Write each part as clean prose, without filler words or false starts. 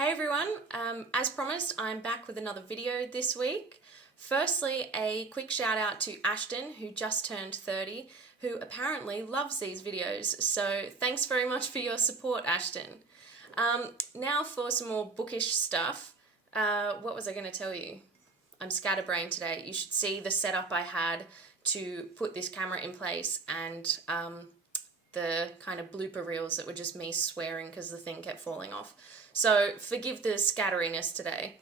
Hey everyone, as promised, I'm back with another video this week. Firstly, a quick shout out to Ashton, who just turned 30, who apparently loves these videos, so thanks very much for your support, Ashton. Now for some more bookish stuff. What was I going to tell you? I'm scatterbrained today. You should see the setup I had to put this camera in place and the kind of blooper reels that were just me swearing because the thing kept falling off. So forgive the scatteriness today.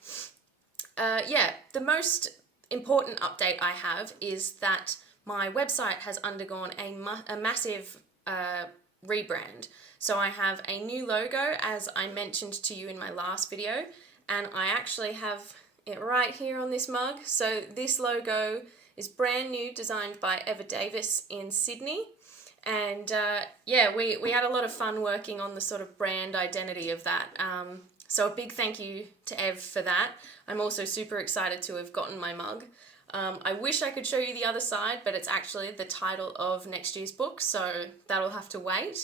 The most important update I have is that my website has undergone a massive rebrand. So I have a new logo, as I mentioned to you in my last video, and I actually have it right here on this mug. So this logo is brand new, designed by Eva Davis in Sydney. And we had a lot of fun working on the sort of brand identity of that. So a big thank you to Ev for that. I'm also super excited to have gotten my mug. I wish I could show you the other side, but it's actually the title of next year's book, so that'll have to wait.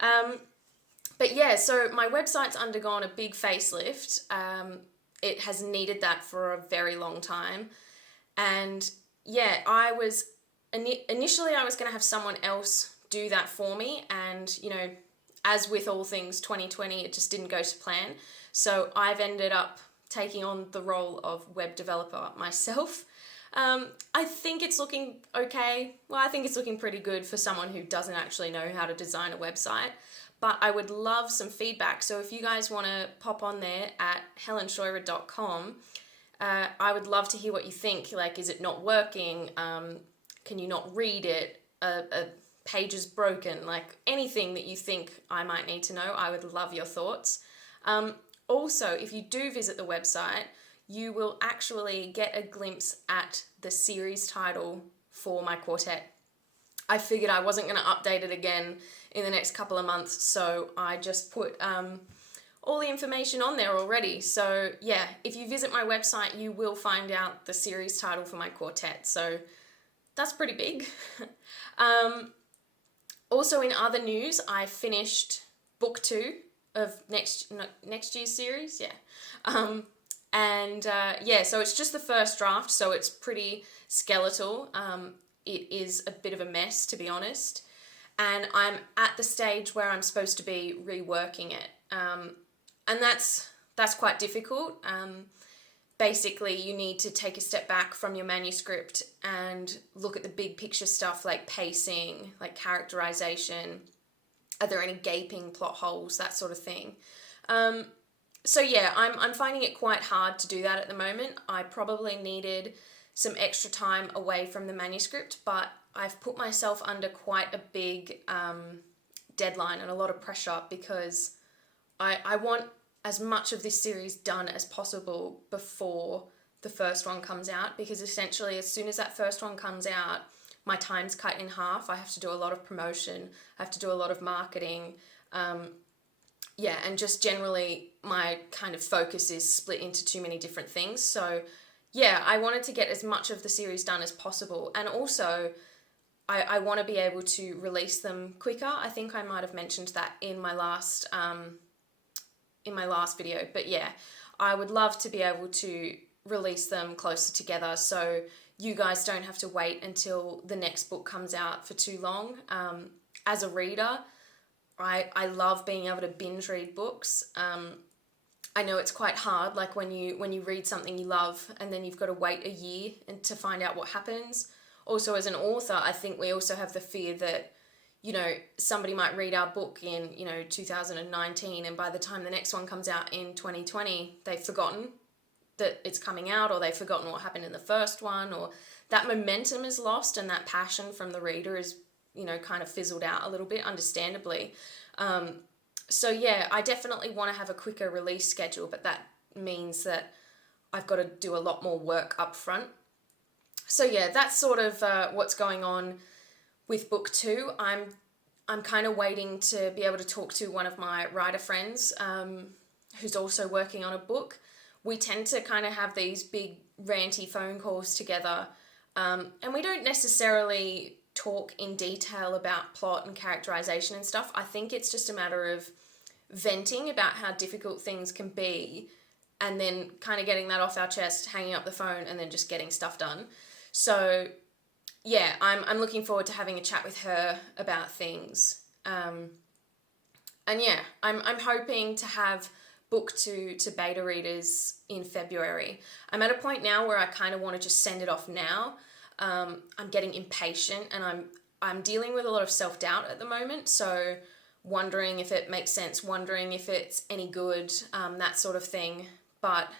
So my website's undergone a big facelift. It has needed that for a very long time. And initially I was going to have someone else do that for me, and as with all things 2020, it just didn't go to plan. So I've ended up taking on the role of web developer myself. I think it's looking okay. Well, I think it's looking pretty good for someone who doesn't actually know how to design a website. But I would love some feedback. So if you guys want to pop on there at helenschoirer.com, I would love to hear what you think. Like, is it not working? Can you not read it? A page is broken? Like, anything that you think I might need to know, I would love your thoughts. Also, if you do visit the website, you will actually get a glimpse at the series title for my quartet. I figured I wasn't going to update it again in the next couple of months, so I just put all the information on there already. So yeah, if you visit my website, you will find out the series title for my quartet. So that's pretty big. Also in other news, I finished book 2 of next year's series. So it's just the first draft, so it's pretty skeletal. It is a bit of a mess, to be honest. And I'm at the stage where I'm supposed to be reworking it. And that's quite difficult. Basically, you need to take a step back from your manuscript and look at the big picture stuff like pacing, like characterization. Are there any gaping plot holes, that sort of thing. I'm finding it quite hard to do that at the moment. I probably needed some extra time away from the manuscript, but I've put myself under quite a big deadline and a lot of pressure because I want as much of this series done as possible before the first one comes out, because essentially as soon as that first one comes out, my time's cut in half. I have to do a lot of promotion, I have to do a lot of marketing, and just generally my kind of focus is split into too many different things. So yeah, I wanted to get as much of the series done as possible, and also I want to be able to release them quicker. I think I might have mentioned that in my last video, but yeah, I would love to be able to release them closer together so you guys don't have to wait until the next book comes out for too long. As a reader, I love being able to binge read books. I know it's quite hard, like when you read something you love and then you've got to wait a year to find out what happens. Also, as an author, I think we also have the fear that somebody might read our book in 2019, and by the time the next one comes out in 2020, they've forgotten that it's coming out, or they've forgotten what happened in the first one, or that momentum is lost and that passion from the reader is kind of fizzled out a little bit, understandably. I definitely want to have a quicker release schedule, but that means that I've got to do a lot more work up front. So yeah, that's sort of what's going on with book 2. I'm kind of waiting to be able to talk to one of my writer friends who's also working on a book. We tend to kind of have these big ranty phone calls together, and we don't necessarily talk in detail about plot and characterization and stuff. I think it's just a matter of venting about how difficult things can be, and then kind of getting that off our chest, hanging up the phone, and then just getting stuff done. So yeah, I'm looking forward to having a chat with her about things. And yeah, I'm hoping to have book to beta readers in February. I'm at a point now where I kind of want to just send it off now. I'm getting impatient, and I'm dealing with a lot of self-doubt at the moment, so wondering if it makes sense, wondering if it's any good, that sort of thing. But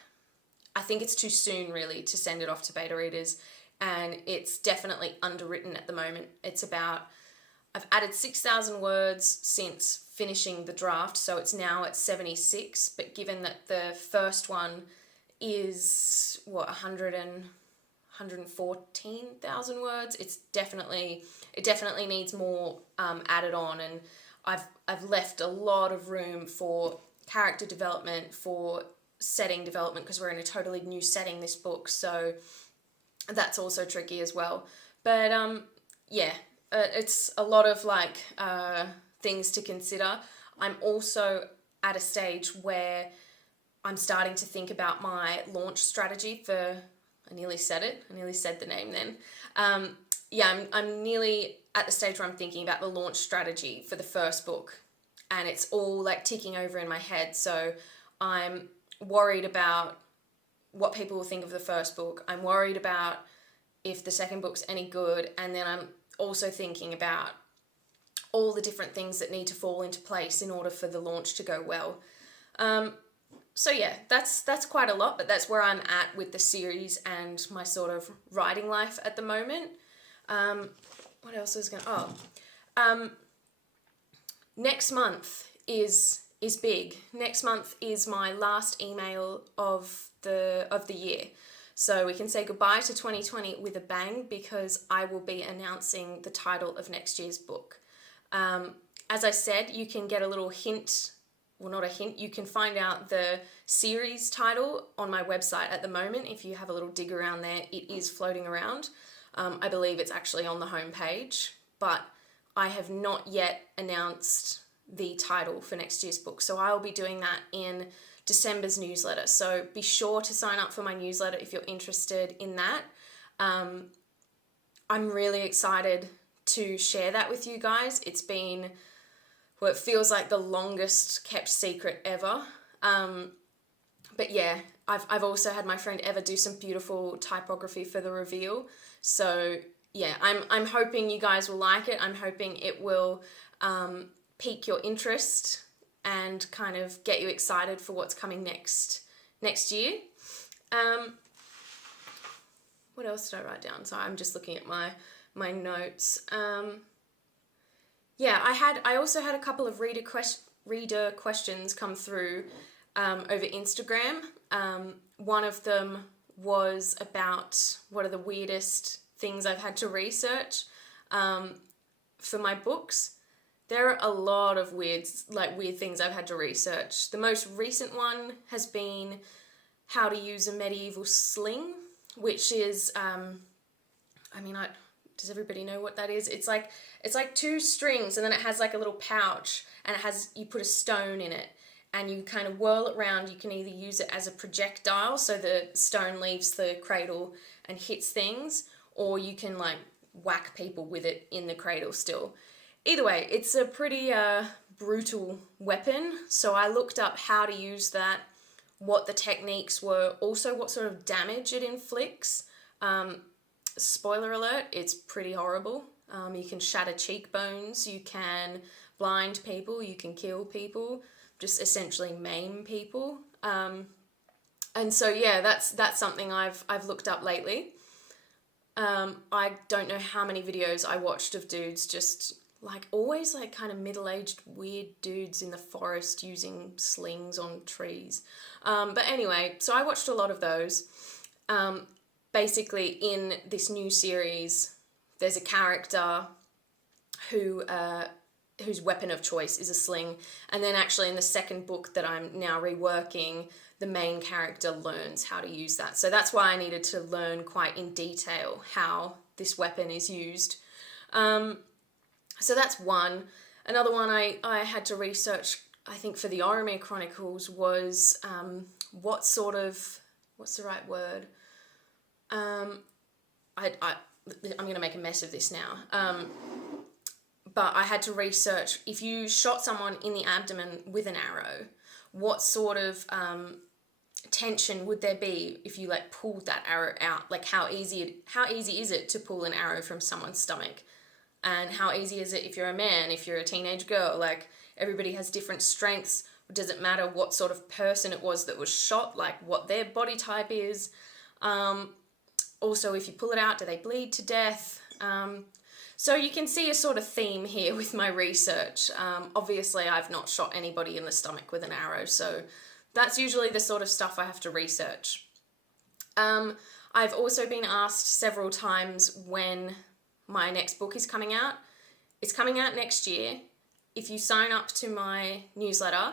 I think it's too soon really to send it off to beta readers, and it's definitely underwritten at the moment. I've added 6,000 words since finishing the draft, so it's now at 76, but given that the first one is 114,000 words, it definitely needs more added on, and I've left a lot of room for character development, for setting development, because we're in a totally new setting this book, so that's also tricky as well. But yeah, it's a lot of things to consider. I'm also at a stage where I'm starting to think about my launch strategy for, I nearly said the name then. Yeah, I'm nearly at the stage where I'm thinking about the launch strategy for the first book, and it's all like ticking over in my head. So I'm worried about what people will think of the first book. I'm worried about if the second book's any good, and then I'm also thinking about all the different things that need to fall into place in order for the launch to go well. So yeah, that's quite a lot, but that's where I'm at with the series and my sort of writing life at the moment. What else was next month is big. Next month is my last email of the year. So we can say goodbye to 2020 with a bang, because I will be announcing the title of next year's book. As I said, you can get a little hint, well, not a hint, you can find out the series title on my website at the moment. If you have a little dig around there, it is floating around. I believe it's actually on the homepage, but I have not yet announced the title for next year's book. So I'll be doing that in December's newsletter. So be sure to sign up for my newsletter if you're interested in that. I'm really excited to share that with you guys. It's been, well, it feels like the longest kept secret ever. But yeah, I've also had my friend Eva do some beautiful typography for the reveal. So yeah, I'm hoping you guys will like it. I'm hoping it will pique your interest and kind of get you excited for what's coming next year. What else did I write down? Sorry, I'm just looking at my notes. Yeah, I also had a couple of reader questions come through over Instagram. One of them was about what are the weirdest things I've had to research for my books. There are a lot of weird things I've had to research. The most recent one has been how to use a medieval sling, which is, does everybody know what that is? It's like two strings, and then it has like a little pouch, and you put a stone in it, and you kind of whirl it around. You can either use it as a projectile, so the stone leaves the cradle and hits things, or you can like whack people with it in the cradle still. Either way, it's a pretty brutal weapon, so I looked up how to use that, what the techniques were, also what sort of damage it inflicts. Spoiler alert, it's pretty horrible. You can shatter cheekbones, you can blind people, you can kill people, just essentially maim people. And so yeah, that's something I've looked up lately. I don't know how many videos I watched of dudes just always kind of middle-aged weird dudes in the forest using slings on trees. But anyway, so I watched a lot of those. Basically, in this new series, there's a character whose weapon of choice is a sling, and then actually in the second book that I'm now reworking, the main character learns how to use that. So that's why I needed to learn quite in detail how this weapon is used. So that's one. Another one I had to research I think for the Oromir Chronicles was what's the right word? I'm going to make a mess of this now. But I had to research, if you shot someone in the abdomen with an arrow, what sort of tension would there be if you like pulled that arrow out? Like how easy is it to pull an arrow from someone's stomach? And how easy is it if you're a man, if you're a teenage girl? Like, everybody has different strengths. Does it matter what sort of person it was that was shot, like what their body type is? Also, if you pull it out, do they bleed to death? So you can see a sort of theme here with my research. Obviously, I've not shot anybody in the stomach with an arrow, so that's usually the sort of stuff I have to research. I've also been asked several times when my next book is coming out. It's coming out next year. If you sign up to my newsletter,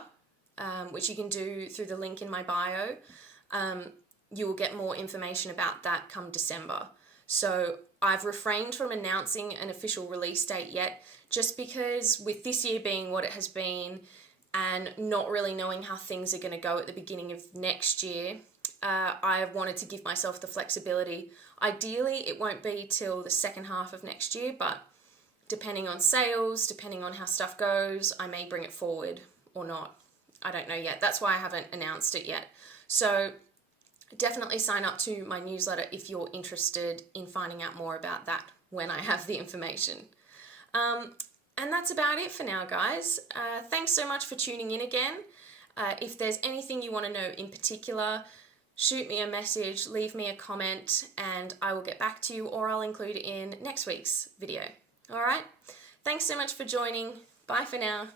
which you can do through the link in my bio, you will get more information about that come December. So I've refrained from announcing an official release date yet, just because with this year being what it has been and not really knowing how things are going to go at the beginning of next year, I wanted to give myself the flexibility. Ideally, it won't be till the second half of next year, but depending on sales, depending on how stuff goes, I may bring it forward or not. I don't know yet. That's why I haven't announced it yet. So definitely sign up to my newsletter if you're interested in finding out more about that when I have the information. And that's about it for now, guys. Thanks so much for tuning in again. If there's anything you want to know in particular, shoot me a message, leave me a comment, and I will get back to you, or I'll include it in next week's video. All right? Thanks so much for joining. Bye for now.